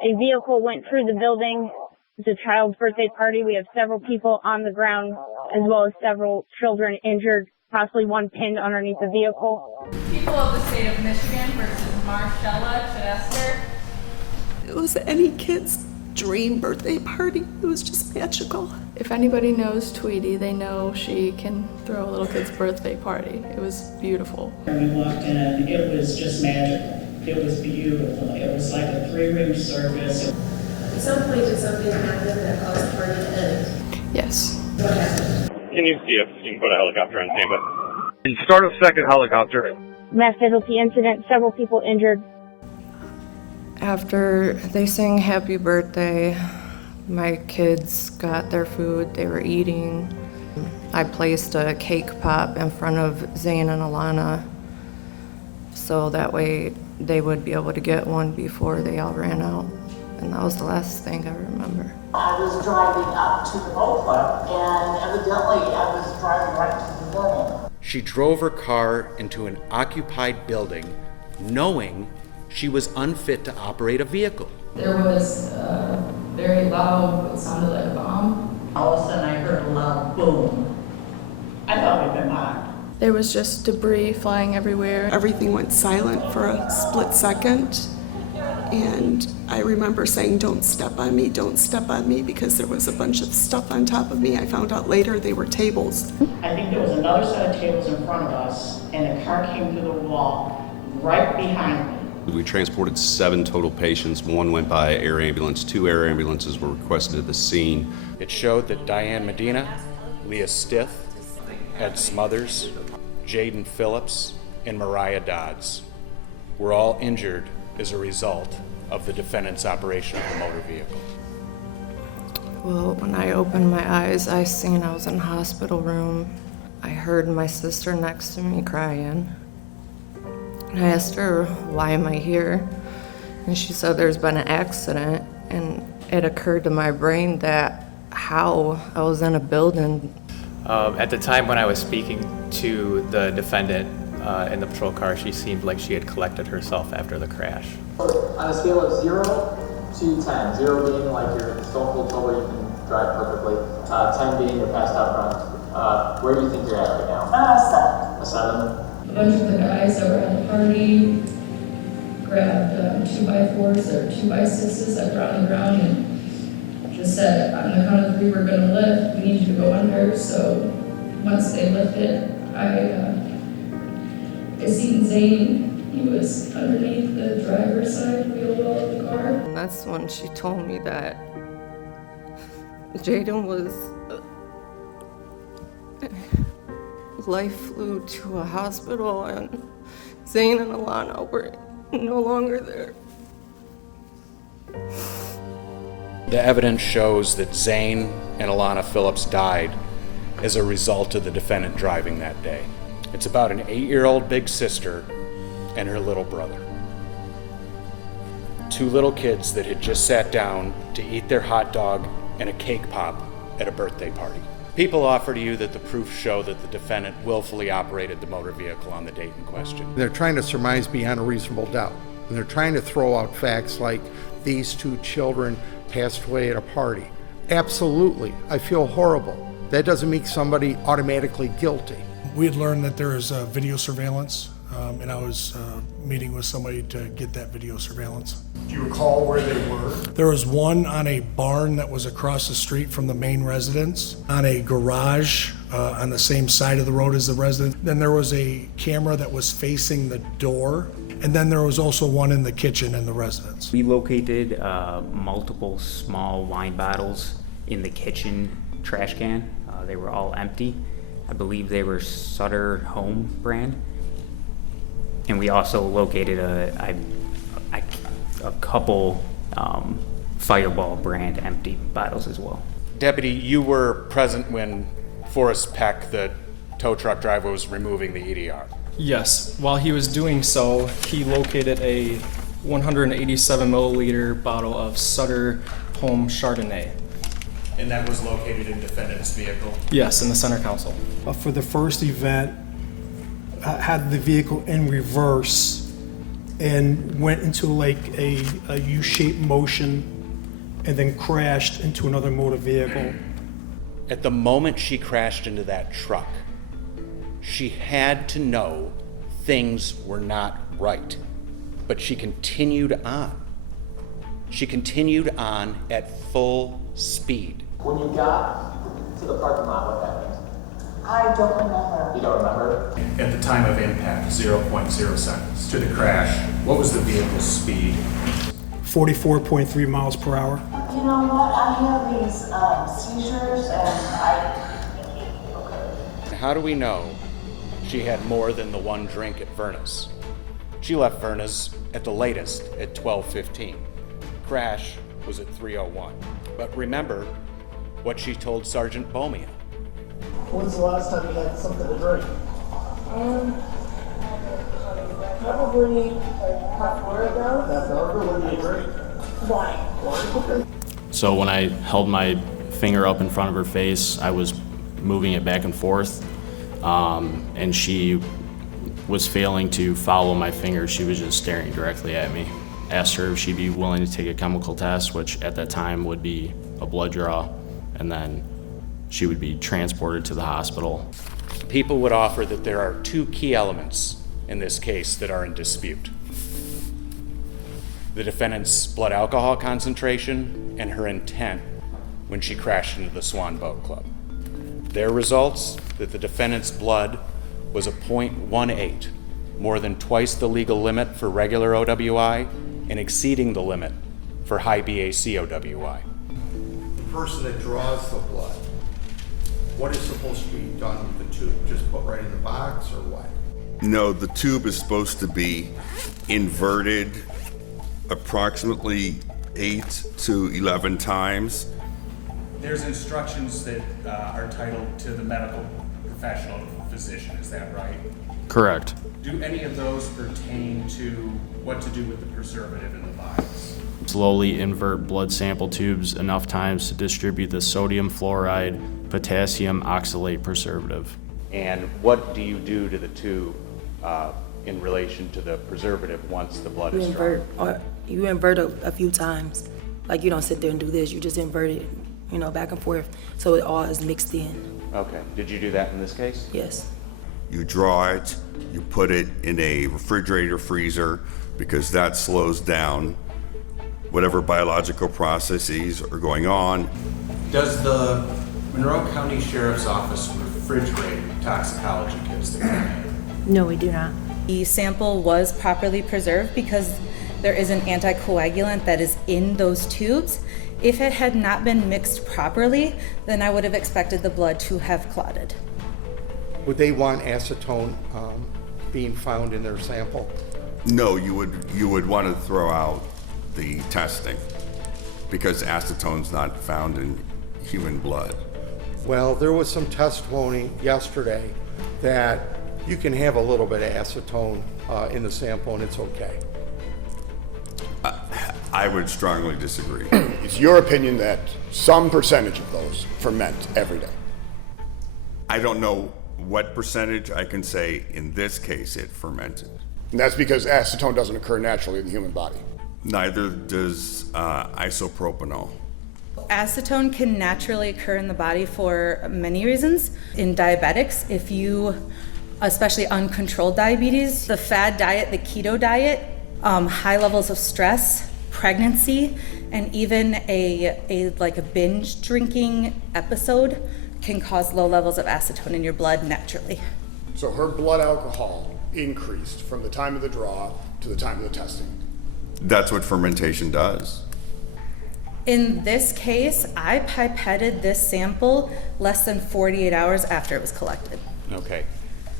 A vehicle went through the building. It's a child's birthday party. We have several people on the ground, as well as several children injured, possibly one pinned underneath the vehicle. People of the state of Michigan versus Marshella Chidester. It was any kid's dream birthday party. It was just magical. If anybody knows Tweety, they know she can throw a little kid's birthday party. It was beautiful. When we walked in, it was just magical. It was beautiful. It was like a 3-ring service. At some point, did something happen that caused the party to end? Yes. What happened? Can you see if you can put a helicopter on standby? Start a second helicopter. Mass casualty incident, several people injured. After they sang happy birthday, my kids got their food, they were eating. I placed a cake pop in front of Zane and Alana so that way they would be able to get one before they all ran out. And that was the last thing I remember. I was driving up to the boat club, and evidently I was driving right to the building. She drove her car into an occupied building, knowing she was unfit to operate a vehicle. There was very loud, what sounded like a bomb. All of a sudden I heard a loud boom. I thought we'd been bombed. There was just debris flying everywhere. Everything went silent for a split second. And I remember saying, "Don't step on me, don't step on me," because there was a bunch of stuff on top of me. I found out later they were tables. I think there was another set of tables in front of us, and a car came through the wall right behind me. We transported 7 total patients. 1 went by air ambulance. 2 air ambulances were requested at the scene. It showed that Diane Medina, Leah Stith, Ed Smothers, Jaden Phillips, and Mariah Dodds were all injured as a result of the defendant's operation of the motor vehicle. Well, when I opened my eyes, I seen I was in a hospital room. I heard my sister next to me crying. And I asked her, "Why am I here?" And she said there's been an accident. And it occurred to my brain that how I was in a building. At the time when I was speaking to the defendant in the patrol car, she seemed like she had collected herself after the crash. On a scale of 0 to 10, 0 being like you're stone cold sober, you can drive perfectly, 10 being you're passed out drunk, where do you think you're at right now? A 7. A bunch of the guys that were at the party grabbed 2x4s or 2x6s that were on the ground and just said, on the count of 3, we're going to lift. We need you to go under. So once they lifted, I seen Zane. He was underneath the driver's side wheel well of the car. And that's when she told me that Jaden was... life flew to a hospital and Zane and Alana were no longer there. The evidence shows that Zane and Alana Phillips died as a result of the defendant driving that day. It's about an 8-year-old big sister and her little brother. 2 little kids that had just sat down to eat their hot dog and a cake pop at a birthday party. People offer to you that the proofs show that the defendant willfully operated the motor vehicle on the date in question. They're trying to surmise beyond a reasonable doubt. And they're trying to throw out facts like these 2 children passed away at a party. Absolutely, I feel horrible. That doesn't make somebody automatically guilty. We had learned that there is video surveillance, and I was meeting with somebody to get that video surveillance. Do you recall where they were? There was one on a barn that was across the street from the main residence, on a garage on the same side of the road as the residence. Then there was a camera that was facing the door, and then there was also one in the kitchen in the residence. We located multiple small wine bottles in the kitchen trash can. They were all empty. I believe they were Sutter Home brand. And we also located a couple Fireball brand empty bottles as well. Deputy, you were present when Forrest Peck, the tow truck driver, was removing the EDR. Yes, while he was doing so, he located a 187 milliliter bottle of Sutter Home Chardonnay. And that was located in defendant's vehicle? Yes, in the center console. For the first event, had the vehicle in reverse and went into like a U-shaped motion and then crashed into another motor vehicle. At the moment she crashed into that truck, she had to know things were not right, but she continued on. She continued on at full speed. When you got to the parking lot, what happened? I don't remember. You don't remember? At the time of impact, 0.0 seconds to the crash, what was the vehicle's speed? 44.3 miles per hour. You know what? I have these seizures and Okay. How do we know she had more than the one drink at Vernus? She left Vernus at the latest at 12:15. Crash was at 3:01. But remember what she told Sergeant Bomia. When's the last time you had something to drink? Probably half an hour ago. Half an hour ago? When did you drink? Wine. So when I held my finger up in front of her face, I was moving it back and forth, and she was failing to follow my finger. She was just staring directly at me. Asked her if she'd be willing to take a chemical test, which at that time would be a blood draw, and then she would be transported to the hospital. People would offer that there are two key elements in this case that are in dispute: the defendant's blood alcohol concentration and her intent when she crashed into the Swan Boat Club. Their results, that the defendant's blood was a 0.18, more than twice the legal limit for regular OWI and exceeding the limit for high BAC OWI. The person that draws the blood, what is supposed to be done with the tube? Just put right in the box or what? No, the tube is supposed to be inverted approximately 8 to 11 times. There's instructions that are titled to the medical professional physician, is that right? Correct. Do any of those pertain to what to do with the preservative in the box? Slowly invert blood sample tubes enough times to distribute the sodium fluoride, potassium oxalate preservative. And what do you do to the tube in relation to the preservative once the blood is drawn? You invert a few times. Like, you don't sit there and do this, you just invert it, back and forth, so it all is mixed in. Okay. Did you do that in this case? Yes. You draw it, you put it in a refrigerator freezer because that slows down whatever biological processes are going on. Does the Monroe County Sheriff's Office refrigerate toxicology kits that come in? No, we do not. The sample was properly preserved because there is an anticoagulant that is in those tubes. If it had not been mixed properly, then I would have expected the blood to have clotted. Would they want acetone being found in their sample? No, you would want to throw out the testing because acetone's not found in human blood. Well, there was some testimony yesterday that you can have a little bit of acetone in the sample and it's okay. I would strongly disagree. It's your opinion that some percentage of those ferment every day? I don't know what percentage. I can say in this case it fermented. And that's because acetone doesn't occur naturally in the human body. Neither does isopropanol. Acetone can naturally occur in the body for many reasons. In diabetics, if you, especially uncontrolled diabetes, the fad diet, the keto diet, high levels of stress, pregnancy, and even a binge drinking episode can cause low levels of acetone in your blood naturally. So her blood alcohol increased from the time of the draw to the time of the testing. That's what fermentation does. In this case, I pipetted this sample less than 48 hours after it was collected. Okay.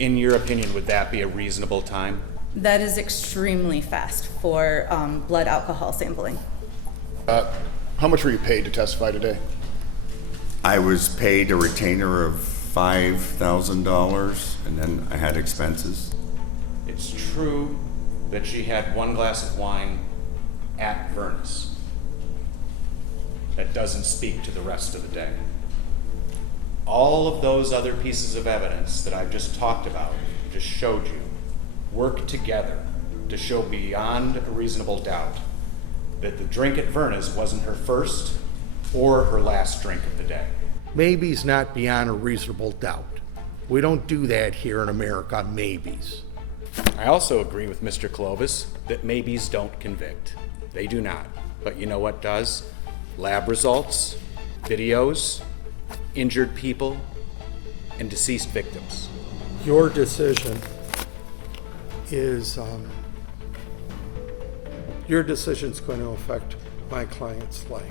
In your opinion, would that be a reasonable time? That is extremely fast for blood alcohol sampling. How much were you paid to testify today? I was paid a retainer of $5,000 and then I had expenses. It's true that she had one glass of wine at Vernus. That doesn't speak to the rest of the day. All of those other pieces of evidence that I've just talked about, just showed you, work together to show beyond a reasonable doubt that the drink at Verna's wasn't her first or her last drink of the day. Maybe's not beyond a reasonable doubt. We don't do that here in America, maybes. I also agree with Mr. Clovis that maybes don't convict. They do not. But you know what does? Lab results, videos, injured people, and deceased victims. Your decision is, your decision's going to affect my client's life.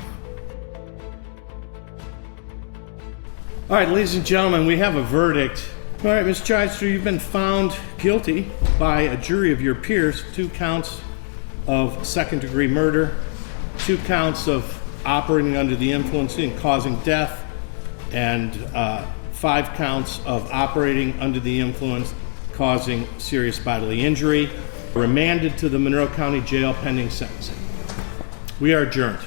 All right, ladies and gentlemen, we have a verdict. All right, Ms. Chidester, you've been found guilty by a jury of your peers, 2 counts of second-degree murder, 2 counts of operating under the influence and causing death, and 5 counts of operating under the influence causing serious bodily injury. Remanded to the Monroe County Jail pending sentencing. We are adjourned.